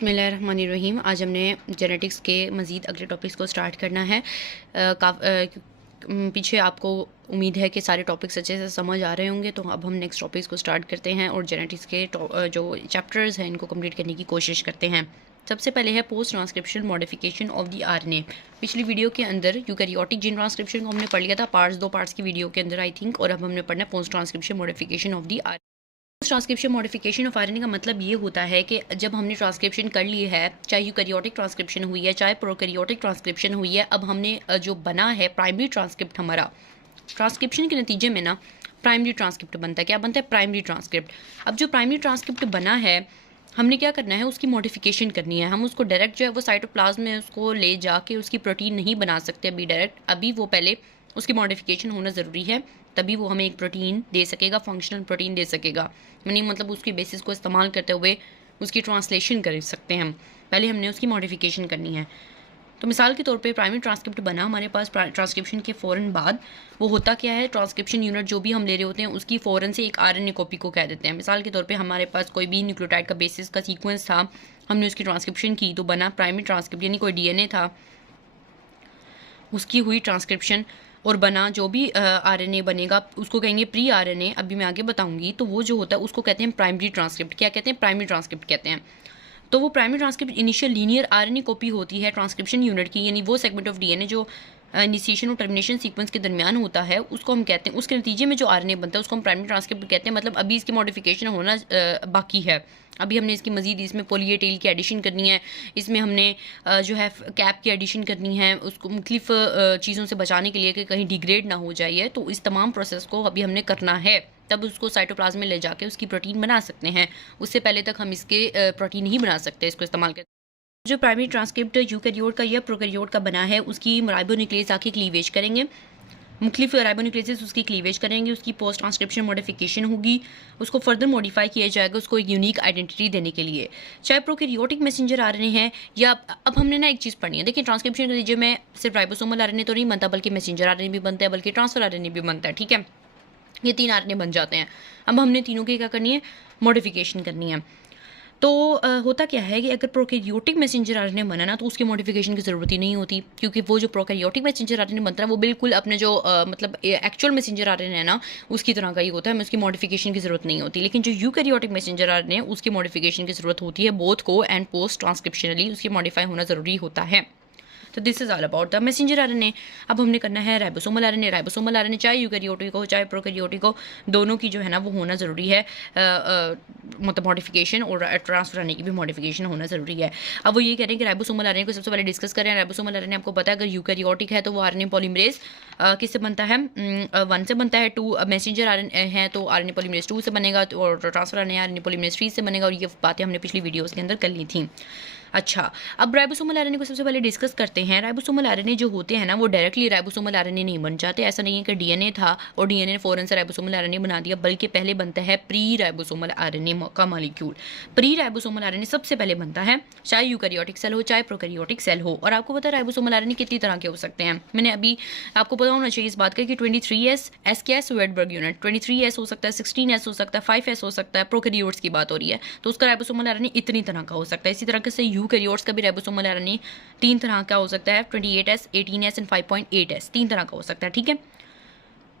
बिस्मिल्लाहिर्रहमानिर्रहीम। आज हमने जेनेटिक्स के मज़ीद अगले टॉपिक्स को स्टार्ट करना है। पीछे आपको उम्मीद है कि सारे टॉपिक्स अच्छे से समझ आ रहे होंगे, तो अब हम नेक्स्ट टॉपिक्स को स्टार्ट करते हैं और जेनेटिक्स के जो चैप्टर्स हैं इनको कंप्लीट करने की कोशिश करते हैं। सबसे पहले है post transcription modification of the RNA. पिछली वीडियो के अंदर यूकैरियोटिक जीन ट्रांसक्रिप्शन को हमने पढ़ लिया था, दो पार्ट्स की वीडियो के अंदर आई थिंक, और अब हमने पढ़ना है post transcription modification of the RNA. Transcription modification of RNA का मतलब ये होता है कि जब हमने ट्रांसक्रिप्शन कर ली है, चाहे यूकैरियोटिक ट्रांसक्रिप्शन हुई है चाहे प्रोकैरियोटिक ट्रांसक्रिप्शन हुई है, अब हमने जो बना है प्राइमरी ट्रांसक्रिप्ट, हमारा ट्रांसक्रिप्शन के नतीजे में ना प्राइमरी ट्रांसक्रिप्ट बनता है। क्या बनता है? Primary transcript. अब जो प्राइमरी ट्रांसक्रिप्ट बना है, हमने क्या करना है, उसकी मॉडिफिकेशन करनी है। हम उसको डायरेक्ट जो है वो साइटोप्लाज्म में उसको ले जाके उसकी प्रोटीन नहीं बना सकते अभी डायरेक्ट, अभी वो पहले उसकी मॉडिफिकेशन होना ज़रूरी है, तभी वो हमें एक प्रोटीन दे सकेगा, फंक्शनल प्रोटीन दे सकेगा। यानी मतलब उसकी बेसिस को इस्तेमाल करते हुए उसकी ट्रांसलेशन कर सकते हैं हम। पहले हमने उसकी मॉडिफिकेशन करनी है। तो मिसाल के तौर पे प्राइमरी ट्रांसक्रिप्ट बना हमारे पास, ट्रांसक्रिप्शन के फ़ौरन बाद वो होता क्या है, ट्रांसक्रिप्शन यूनिट जो भी हम ले रहे होते हैं उसकी फ़ौरन से एक आरएनए कॉपी को कह देते हैं। मिसाल के तौर पे हमारे पास कोई भी न्यूक्लियोटाइड का बेसिस का सीक्वेंस था, हमने उसकी ट्रांसक्रिप्शन की तो बना प्राइमरी ट्रांसक्रिप्ट, यानी कोई डीएनए था, उसकी हुई ट्रांसक्रिप्शन और बना जो भी आरएनए बनेगा उसको कहेंगे प्री आरएनए। अभी मैं आगे बताऊंगी। तो वो जो होता है उसको कहते हैं प्राइमरी ट्रांसक्रिप्ट। क्या कहते हैं? प्राइमरी ट्रांसक्रिप्ट कहते हैं। तो वो primary transcript initial linear RNA copy होती है ट्रांसक्रिप्शन यूनिट की, यानी वो सेगमेंट ऑफ डीएनए जो इनिशिएशन और टर्मिनेशन सीक्वेंस के दरमियान होता है उसको हम कहते हैं, उसके नतीजे में जो आरएनए बनता है उसको हम प्राइमरी ट्रांसक्रिप्ट कहते हैं। मतलब अभी इसकी मॉडिफिकेशन होना बाकी है, अभी हमने इसकी मजीद इसमें पोली ए टेल की एडिशन करनी है, इसमें हमने जो है कैप की एडिशन करनी है, उसको मुख्तलिफ चीज़ों से बचाने के लिए कि कहीं डिग्रेड ना हो जाए। तो इस तमाम प्रोसेस को अभी हमने करना है, तब उसको साइटोप्लाज्म में ले जाके उसकी प्रोटीन बना सकते हैं। उससे पहले तक हम इसके प्रोटीन नहीं बना सकते इसको इस्तेमाल करके। जो प्राइमरी ट्रांसक्रिप्ट यूकैरियोट का या प्रोकैरियोट का बना है उसकी राइबोन्यूक्लियस आके क्लीवेज करेंगे, मुख्तलिफ राइबोन्यूक्लियस उसकी क्लीवेज करेंगे, उसकी पोस्ट ट्रांसक्रिप्शन मॉडिफिकेशन होगी, उसको फर्दर मॉडिफाई किया जाएगा उसको एक यूनिक आइडेंटिटी देने के लिए। चाहे प्रोकैरियोटिक मैसेंजर आरएनए हैं या अब हमने ना एक चीज़ पढ़नी है। देखिए ट्रांसक्रिप्शन के नतीजे में सिर्फ राइबोसोमल आरएनए तो नहीं बनता, बल्कि मैसेंजर आरएनए भी बनता है, बल्कि ट्रांसफर आरएनए भी बनता है। ठीक है, ये 3 आरएनए बन जाते हैं। अब हमने तीनों की क्या करनी है? मॉडिफिकेशन करनी है। तो होता क्या है कि अगर प्रोकैरियोटिक मैसेंजर आरएनए बना ना तो उसकी मॉडिफिकेशन की ज़रूरत ही नहीं होती, क्योंकि वो जो प्रोकैरियोटिक मैसेंजर आरएनए बनता है वो बिल्कुल अपने जो मतलब एक्चुअल मैसेंजर आरएनए है ना उसकी तरह का ही होता है, हमें उसकी मॉडिफिकेशन की ज़रूरत नहीं होती। लेकिन जो यूकैरियोटिक मैसेंजर आरएनए उसकी मॉडिफिकेशन की ज़रूरत होती है, बोथ को एंड पोस्ट ट्रांसक्रिप्शनली उसकी मॉडिफाई होना ज़रूरी होता है। तो this is all about the messenger RNA. अब हमने करना है राइबोसोमल आरएनए। राइबोसोमल आरएनए चाहे यूकैरियोटिक हो चाहे प्रोकैरियोटिक हो, दोनों की जो है ना वो होना ज़रूरी है, मतलब मॉडिफिकेशन और ट्रांसफर आरएनए की भी मॉडिफिकेशन होना ज़रूरी है। अब वो ये कह रहे हैं कि राइबोसोमल आरएनए को सबसे पहले डिस्कस करें। राइबोसोमल आरएनए आपको पता है अगर यूकैरियोटिक है तो वो आरएनए पॉलीमरेज किससे बनता है? 1 से बनता है। 2 मैसेंजर आरएनए है तो आरएनए पॉलीमरेज 2 से बनेगा, और ट्रांसफर आरएनए पॉलीमरेज 3 से बनेगा, और ये बातें हमने पिछली वीडियोज़ के अंदर कर ली थी। अच्छा, अब राइबोसोमल आरएनए को सबसे पहले डिस्कस करते हैं। राइबोसोमल आरएनए जो होते हैं ना वो डायरेक्टली राइबोसोमल आरएनए नहीं बन जाते। ऐसा नहीं है कि डीएनए था और डीएनए ने फ़ौरन से राइबोसोमल आरएनए बना दिया, बल्कि पहले बनता है प्री राइबोसोमल आरएनए का मॉलिक्यूल। प्री राइबोसोमल आरएनए सबसे पहले बनता है, चाहे यूकैरियोटिक सेल हो चाहे प्रोकैरियोटिक सेल हो। और आपको पता है राइबोसोमल आरएनए कितनी तरह के हो सकते हैं। मैंने अभी आपको पता होना चाहिए इस बात का कि 23S एस क्या है? Svedberg unit. 23S हो सकता है, 16S हो सकता है, 5S हो सकता है। प्रोकैरियोट्स की बात हो रही है तो उसका राइबोसोमल आरएनए इतनी तरह का हो सकता है। इसी तरह से यूकैरियोट्स का भी राइबोसोमल आरएनए 3 तरह का हो सकता है, 28S, 18S एंड 5.8S, 3 तरह का हो सकता है। ठीक है,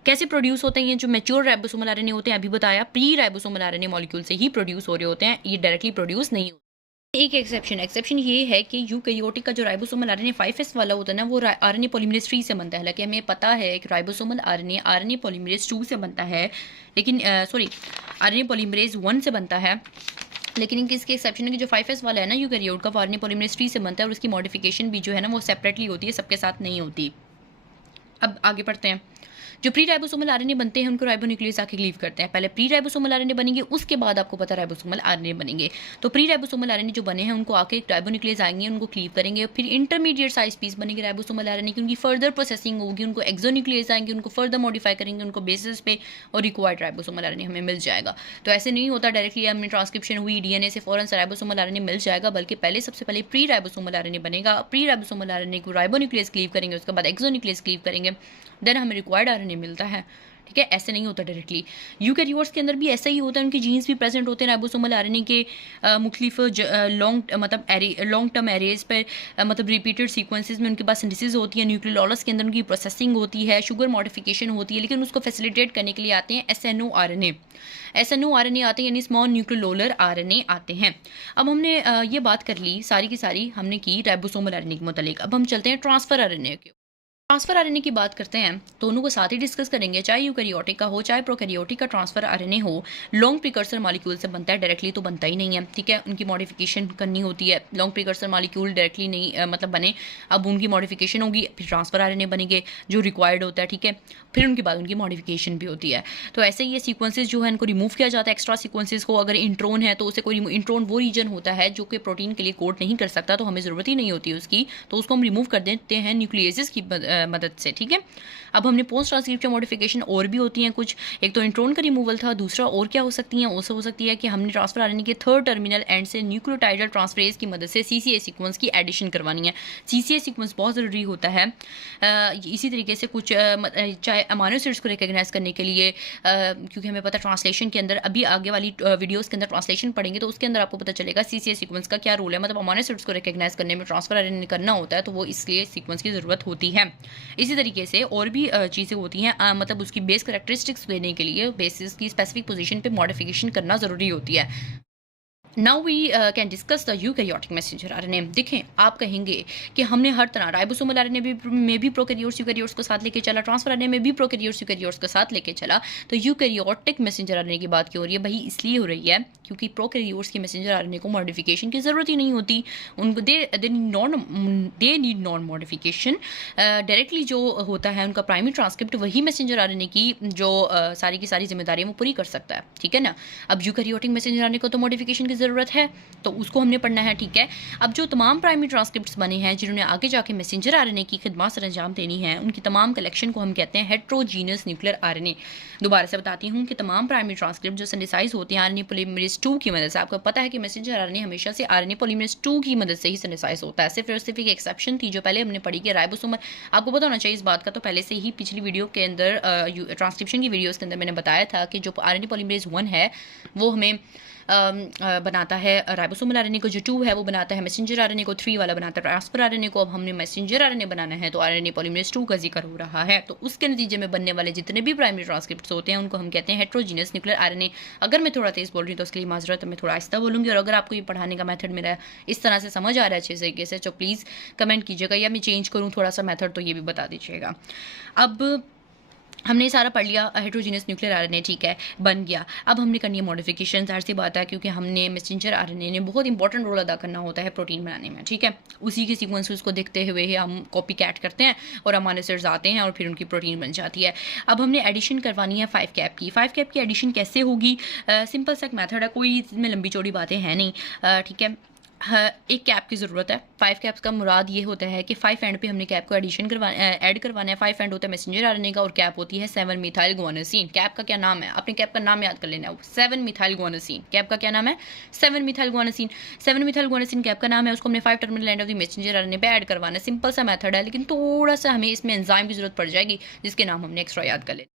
कैसे प्रोड्यूस होते हैं ये जो मैच्योर राइबोसोमल आरएनए होते हैं? अभी बताया, प्री राइबोसोमल आरएनए मॉलिक्यूल से ही प्रोड्यूस हो रहे होते हैं, ये डायरेक्टली प्रोड्यूस नहीं होते। एक एक्सेप्शन ये है कि यूकैरियोटिक का जो राइबोसोमल आरएनए 5S वाला होता है ना वो आरएनए पॉलीमरेज 3 से बनता है। हालांकि हमें पता है कि राइबोसोमल आरएनए पॉलीमरेज 2 से बनता है, लेकिन आरएनए पॉलीमरेज 1 से बनता है। लेकिन किसके एक्सेप्शन है कि जो 5S वाला है ना यूकैरियोट का, आरएनए पॉलीमरेज 3 से बनता है और उसकी मॉडिफिकेशन भी जो है ना वो सेपरेटली होती है, सबके साथ नहीं होती। अब आगे पढ़ते हैं। जो प्री राइबोसोमल आरएनए बनते हैं उनको राइबोन्यूक्लियस आके क्लीव करते हैं। पहले प्री राइबोसोमल आरएनए बनेंगे, उसके बाद आपको पता है राइबोसोमल आरएनए बनेंगे। तो प्री राइबोसोमल आरएनए जो बने हैं उनको आके राइबोन्यूक्लियस आएंगे, उनको क्लीव करेंगे, फिर इंटरमीडिएट साइज पीस बनेंगे राइबोसोमल आरएनए की, उनकी फर्दर प्रोसेसिंग होगी, उनको एक्सोन्यूक्लियस आएंगे, उनको फर्दर मॉडिफाई करेंगे उनको बेसिस पे, और रिक्वायर्ड राइबोसोमल आरएनए हमें मिल जाएगा। तो ऐसे नहीं होता डायरेक्टली हमने ट्रांसक्रिप्शन हुई डीएनए से फ़ौरन से राइबोसोमल आरएनए मिल जाएगा, बल्कि पहले सबसे पहले प्री राइबोसोमल आरएनए बनेगा। प्री राइबोसोमल आरएनए को राइबोन्यूक्लियस क्लीव करेंगे, उसके बाद एक्सोन्यूक्लियस क्लीव करेंगे, देन हमें रिक्वायर्ड आरएनए मिलता है। ठीक है, ऐसे नहीं होता डायरेक्टली। यूकैरियोट्स के अंदर भी ऐसा ही होता है, उनके जीन्स भी प्रेजेंट होते हैं राइबोसोमल आरएनए के मुख्तलिफ लॉन्ग टर्म एरेज पर, मतलब रिपीटेड सीक्वेंसेस में उनके पास सिंथेसिस होती है, न्यूक्लियोलस के अंदर उनकी प्रोसेसिंग होती है, शुगर मॉडिफिकेशन होती है, लेकिन उसको फैसिलिटेट करने के लिए आते हैं एसएनओ आरएनए आते हैं, यानी स्मॉल न्यूक्लियोलर आरएनए आते हैं। अब हमने ये बात कर ली सारी की सारी हमने की राइबोसोमल आरएनए के मुतालिक। अब हम चलते हैं ट्रांसफर आरएनए के। ट्रांसफर आरएनए की बात करते हैं, दोनों को साथ ही डिस्कस करेंगे, चाहे यूकैरियोटिक का हो चाहे प्रोकैरियोटिक का ट्रांसफर आरएनए हो। लॉन्ग प्रिकर्सर मॉलिक्यूल से बनता है, डायरेक्टली तो बनता ही नहीं है, ठीक है, उनकी मॉडिफिकेशन करनी होती है। लॉन्ग प्रिकर्सर मॉलिक्यूल डायरेक्टली नहीं मतलब बने, अब उनकी मॉडिफिकेशन होगी, फिर ट्रांसफर आरएनए बनेंगे जो रिक्वायर्ड होता है, ठीक है, फिर उनके बाद उनकी मॉडिफिकेशन भी होती है। तो ऐसे ही ये सीक्वेंसेस जो है इनको रिमूव किया जाता है, एक्स्ट्रा सीक्वेंसेस को। अगर इंट्रोन है तो उसे कोई इंट्रोन वो रीजन होता है जो कि प्रोटीन के लिए कोड नहीं कर सकता, तो हमें ज़रूरत ही नहीं होती उसकी, तो उसको हम रिमूव कर देते हैं न्यूक्लियेसिस की मदद से, ठीक है। अब हमने पोस्ट ट्रांसक्रिप्शन मॉडिफिकेशन और भी होती हैं कुछ, एक तो इंट्रोन का रिमूवल था, दूसरा और क्या हो सकती हैं, उससे हो सकती है कि हमने ट्रांसफर आरएनए के थर्ड टर्मिनल एंड से न्यूक्लियोटाइडल ट्रांसफरेज की मदद से सीसीए सीक्वेंस की एडिशन करवानी है। सीसीए सीक्वेंस बहुत ज़रूरी होता है। इसी तरीके से कुछ चाहे अमाइनो एसिड्स को रिकग्नाइज करने के लिए, क्योंकि हमें पता ट्रांसलेशन के अंदर, अभी आगे वाली वीडियोस के अंदर ट्रांसलेशन पढ़ेंगे तो उसके अंदर आपको पता चलेगा सीसीए सीक्वेंस का क्या रोल है। मतलब अमाइनो एसिड्स को रिकग्नाइज करने में ट्रांसफर आरएनए करना होता है, तो वो इसलिए सीक्वेंस की ज़रूरत होती है। इसी तरीके से और भी चीज़ें होती हैं, मतलब उसकी बेस करैक्टरिस्टिक्स देने के लिए बेसिस की स्पेसिफिक पोजीशन पे मॉडिफिकेशन करना ज़रूरी होती है। Now we can discuss the eukaryotic messenger RNA. देखें, आप कहेंगे कि हमने हर तरह राइबोसोमल आरएनए में भी प्रोकैरियोट्स यूकैरियोट्स को साथ लेके चला, ट्रांसफर आरएनए में भी प्रोकैरियोट्स यूकैरियोट्स को साथ लेके चला, तो यूकैरियोटिक मैसेंजर आरएनए की बात क्यों हो रही है? भाई इसलिए हो रही है क्योंकि प्रोकैरियोट्स के मैसेंजर आरएनए को मॉडिफिकेशन की ज़रूरत ही नहीं होती, उनको they need non modification. Directly जो होता है उनका प्राइमरी ट्रांसक्रिप्ट वही मैसेंजर आरएनए की जो सारी की सारी जिम्मेदारियाँ वो पूरी कर सकता है, ठीक है ना। अब यूकैरियोटिक मैसेंजर आरएनए को तो मॉडिफिकेशन की ज़रूरत है, तो उसको हमने पढ़ना है, ठीक है। अब जो तमाम प्राइमरी ट्रांसक्रिप्ट्स बने हैं जिन्होंने आगे जाके मैसेंजर आरएनए की खिदमत सर अंजाम देनी है, उनकी तमाम कलेक्शन को हम कहते हैं हेट्रोजीनियस न्यूक्लियर आरएनए। दोबारा से बताती हूँ कि तमाम प्राइमरी ट्रांसक्रिप्ट जो सिंथेसाइज होते हैं आरएनए पॉलीमरेज 2 की मदद से, आपको पता है कि मैसेंजर आरएनए हमेशा से आरएनए पॉलीमरेज 2 की मदद से ही सिंथेसाइज होता है। सिर्फ एक एक्सेप्शन थी जो पहले हमने पढ़ी कि राइबोसोमल, आपको पता होना चाहिए इस बात का, तो पहले से ही पिछली वीडियो के अंदर ट्रांसक्रिप्शन की वीडियोस के अंदर मैंने बताया था कि जो आरएनए पॉलीमरेज 1 है वो हमें बनाता है राइबोसोमल आरएनए को, जो 2 है वो बनाता है मैसेंजर आरएनए को, 3 वाला बनाता है ट्रांसफर आरएनए को। अब हमने मैसेंजर आरएनए बनाना है तो आरएनए पॉलीमरेज 2 का जिक्र हो रहा है, तो उसके नतीजे में बनने वाले जितने भी प्राइमरी ट्रांसक्रिप्ट्स होते हैं उनको हम कहते हैं हेट्रोजीनियस न्यूक्लियर आरएनए। अगर मैं थोड़ा तेज़ बोल रही हूँ तो उसके लिए माजरत, मैं थोड़ा आहिस्ता बोलूँगी, और अगर आपको ये पढ़ाने का मेथड मेरा इस तरह से समझ आ रहा है अच्छे तरीके से, तो प्लीज़ कमेंट कीजिएगा, या मैं चेंज करूँ थोड़ा सा मेथड तो ये भी बता दीजिएगा। अब हमने सारा पढ़ लिया हेट्रोजीनियस न्यूक्लियर आरएनए, ठीक है, बन गया। अब हमने करनी है मॉडिफिकेशन, जाहिर सी बात है क्योंकि हमने मैसेंजर आरएनए ने बहुत इंपॉर्टेंट रोल अदा करना होता है प्रोटीन बनाने में, ठीक है। उसी के सीक्वेंसेस को देखते हुए ही हम कॉपी कैट करते हैं और अमाइनो एसिड्स आते हैं और फिर उनकी प्रोटीन बन जाती है। अब हमने एडिशन करवानी है 5 कैप की। 5 कैप की एडिशन कैसे होगी? सिंपल सा मेथड है, कोई इसमें लंबी चौड़ी बातें हैं नहीं, ठीक है। एक कैप की ज़रूरत है। 5 कैप्स का मुराद ये होता है कि 5 एंड पे हमने कैप को ऐड करवाना है। 5 एंड होता है मैसेंजर आरएनए का और कैप होती है 7 मिथाइल गुआनोसिन। कैप का क्या नाम है? अपने कैप का नाम याद कर लेना है, 7 मिथाइल गुआनोसिन। कैप का क्या नाम है? 7 methyl guanosine. 7 methyl guanosine cap का नाम है, उसको हमने 5 terminal end of the messenger RNA पे ऐड करवाना है। सिंपल सा मेथड है, लेकिन थोड़ा सा हमें इसमें एंजाइम की जरूरत पड़ जाएगी जिसके नाम हमने एक्स्ट्रा याद कर लेना।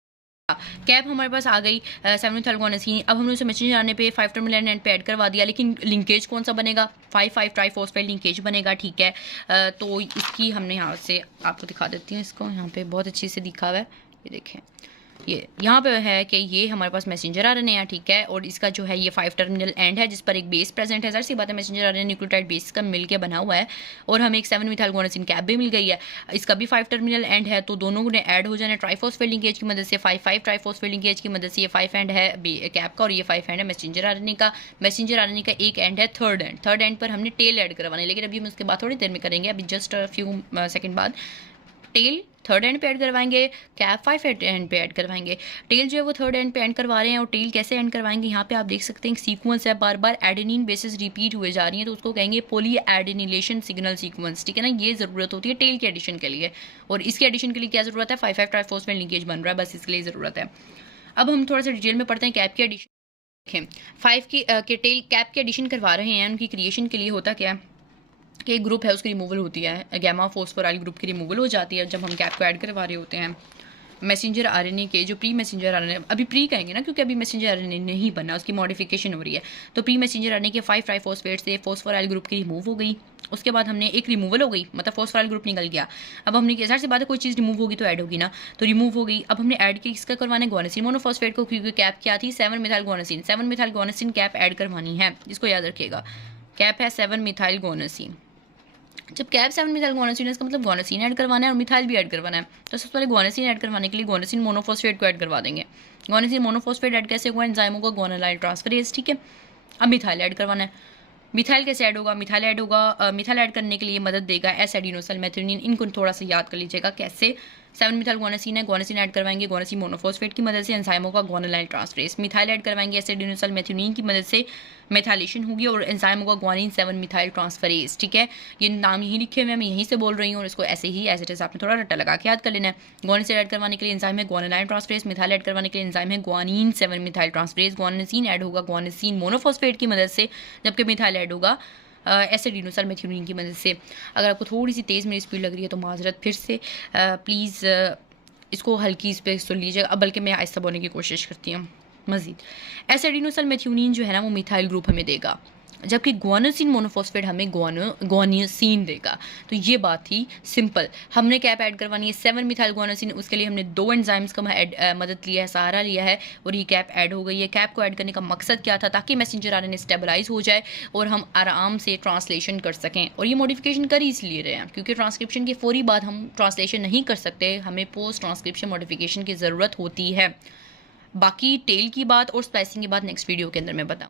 कैप हमारे पास आ गई 7 मिथाइल गुआनोसिन। अब हमने उसे मैसेंजर आरएनए पे 5 टर्मिनल एंड पे ऐड करवा दिया, लेकिन लिंकेज कौन सा बनेगा? 5-5 ट्राइफॉस्फेट लिंकेज बनेगा, ठीक है। तो इसकी हमने यहाँ से आपको दिखा देती हूँ, इसको यहाँ पे बहुत अच्छी से दिखा हुआ है, ये देखें, ये यहाँ पे है कि ये हमारे पास मैसेंजर आरएनए है, ठीक है, और इसका जो है ये 5 टर्मिनल एंड है जिस पर एक बेस प्रेजेंट है। ज़ाहिर-सी बात है मैसेंजर आरएनए न्यूक्लियोटाइड बेस का मिलकर बना हुआ है, और हमें एक 7 मिथाइल गुआनोसिन कैप भी मिल गई है, इसका भी 5 टर्मिनल एंड है, तो दोनों ने ऐड हो जाना ट्राइफॉस्फेट लिंकेज की मदद से। 5-5 ट्राइफॉस्फेट लिंकेज की मदद से ये 5 एंड है कैप का और ये 5 एंड है मैसेंजर आरएनए का। मैसेंजर आरएनए का एक एंड है थर्ड एंड पर हमने टेल ऐड करवाना है, लेकिन अभी हम उसके बाद थोड़ी देर में करेंगे, अभी जस्ट फ्यू सेकेंड बाद टेल थर्ड एंड पे ऐड करवाएंगे, कैप 5 एंड पे ऐड करवाएंगे। टेल जो है वो थर्ड एंड पे एंड करवा रहे हैं, और टेल कैसे एंड करवाएंगे? यहाँ पे आप देख सकते हैं सीक्वेंस है, बार बार एडेनिन बेसिस रिपीट हुए जा रही हैं, तो उसको कहेंगे पॉली एडेनिलेशन सिग्नल सीक्वेंस, ठीक है ना। ये ज़रूरत होती है टेल के एडिशन के लिए, और इसके एडिशन के लिए क्या ज़रूरत है? 5-5 ट्राइफॉस्फेट लिंकेज बन रहा है, बस इसके लिए ज़रूरत है। अब हम थोड़ा सा डिटेल में पढ़ते हैं कैप की एडिशन। देखें, 5 की टेल कैप की एडिशन करवा रहे हैं, उनकी क्रिएशन के लिए होता क्या है कि एक ग्रुप है उसकी रिमूवल होती है, गैमा फॉस्फोराइल ग्रुप की रिमूवल हो जाती है जब हम कैप को ऐड करवा रहे होते हैं। मैसेंजर आरएनए के जो प्री मैसेंजर आरएनए, अभी प्री कहेंगे ना क्योंकि अभी मैसेंजर आरएनए नहीं बना, उसकी मॉडिफिकेशन हो रही है। तो प्री मैसेंजर आरएनए के 5 ट्राइफॉस्फेट से फॉस्फोराइल ग्रुप की रिमूव हो गई। उसके बाद हमने एक रिमूवल हो गई, मतलब फॉस्फोराइल ग्रुप निकल गया। अब हमने ज़ाहिर सी बात है कोई चीज़ रिमूव होगी तो ऐड होगी ना, तो रिमूव हो गई। अब हमने ऐड किसका करवाना है, गुआनिसिन मोनोफॉस्फेट को, क्योंकि कैप क्या थी 7 मिथाइल गुआनिसिन। 7 मिथाइल गुआनिसिन कैप ऐड करवानी है, इसको याद रखिएगा। कैप है 7 मिथाइल गुआनिसिन। जब कैप 7 मिथाइल गुआनिसिन है इसका मतलब गुआनिसिन ऐड करवाना है और मिथाइल भी ऐड करवाना है। तो सबसे पहले गुआनिसिन ऐड करवाने के लिए गुआनिसिन मोनोफॉस्फेट को ऐड करवा देंगे। गुआनिसिन मोनोफॉस्फेट ऐड कैसे होगा, एंजाइम होगा गुआनालाइल ट्रांसफरेज, ठीक है। अब मिथाइल ऐड करवाना है। मिथाइल कैसे ऐड होगा, मिथाइल ऐड होगा, मिथाइल ऐड करने के लिए मदद देगा एस एडिनोसिल मेथियोनिन। इनको थोड़ा सा याद कर लीजिएगा कैसे। 7 मिथाइल गुआनिसिन है, गुआनिसिन ऐड करवाएंगे गुआनिसिन मोनोफॉस्फेट की मदद से, एंजाइम होगा गुआनालाइल ट्रांसफरेज। मिथाइल ऐड करवाएंगे एस एडिनोसिल मेथियोनिन की मदद से, मेथाइलेशन होगी और एंजाइम होगा गुआनिन 7 मिथाइल ट्रांसफरेज, ठीक है। ये नाम यहीं लिखे हुए हैं, मैं यहीं से बोल रही हूँ और इसको ऐसे ही एज इट इज आपने थोड़ा रट्टा लगा के याद कर लेना है। गुआनिसिन ऐड करवाने के लिए एंजाइम है गुआनालाइल ट्रांसफरेज, मिथाइल ऐड करवाने के लिए एंजाइम है गुआनिन 7 मिथाइल ट्रांसफरेज। गुआनिसिन ऐड होगा गुआनिसिन मोनोफॉस्फेट की मदद से, जबकि मिथाइल ऐड होगा एसिडिनोसिल मेथियोनिन की मदद से। अगर आपको थोड़ी सी तेज़ मेरी स्पीड लग रही है तो माजरत, फिर से प्लीज़ इसको हल्की इस पर सुन लीजिएगा, बल्कि मैं आहिस्ता बोलने की कोशिश करती हूँ मज़ीद। एसिडिनोसिल मेथियोनिन जो है ना वो मिथाइल ग्रुप हमें देगा, जबकि गुआनोसिन मोनोफॉस्फेट हमें गुआनिसिन देगा। तो ये बात थी सिंपल। हमने कैप ऐड करवानी है 7 मिथाइल गुआनोसिन, उसके लिए हमने 2 एंजाइम्स का मदद लिया है, सहारा लिया है और ये कैप ऐड हो गई है। कैप को ऐड करने का मकसद क्या था, ताकि मैसेंजर आरएनए स्टेबलाइज हो जाए और हम आराम से ट्रांसलेशन कर सकें। और ये मॉडिफिकेशन कर ही इसलिए रहे हैं क्योंकि ट्रांसक्रिप्शन के फौरी बाद हम ट्रांसलेशन नहीं कर सकते, हमें पोस्ट ट्रांसक्रिप्शन मॉडिफिकेशन की ज़रूरत होती है। बाकी टेल की बात और स्प्लाइसिंग की बात नेक्स्ट वीडियो के अंदर मैं बताऊँ।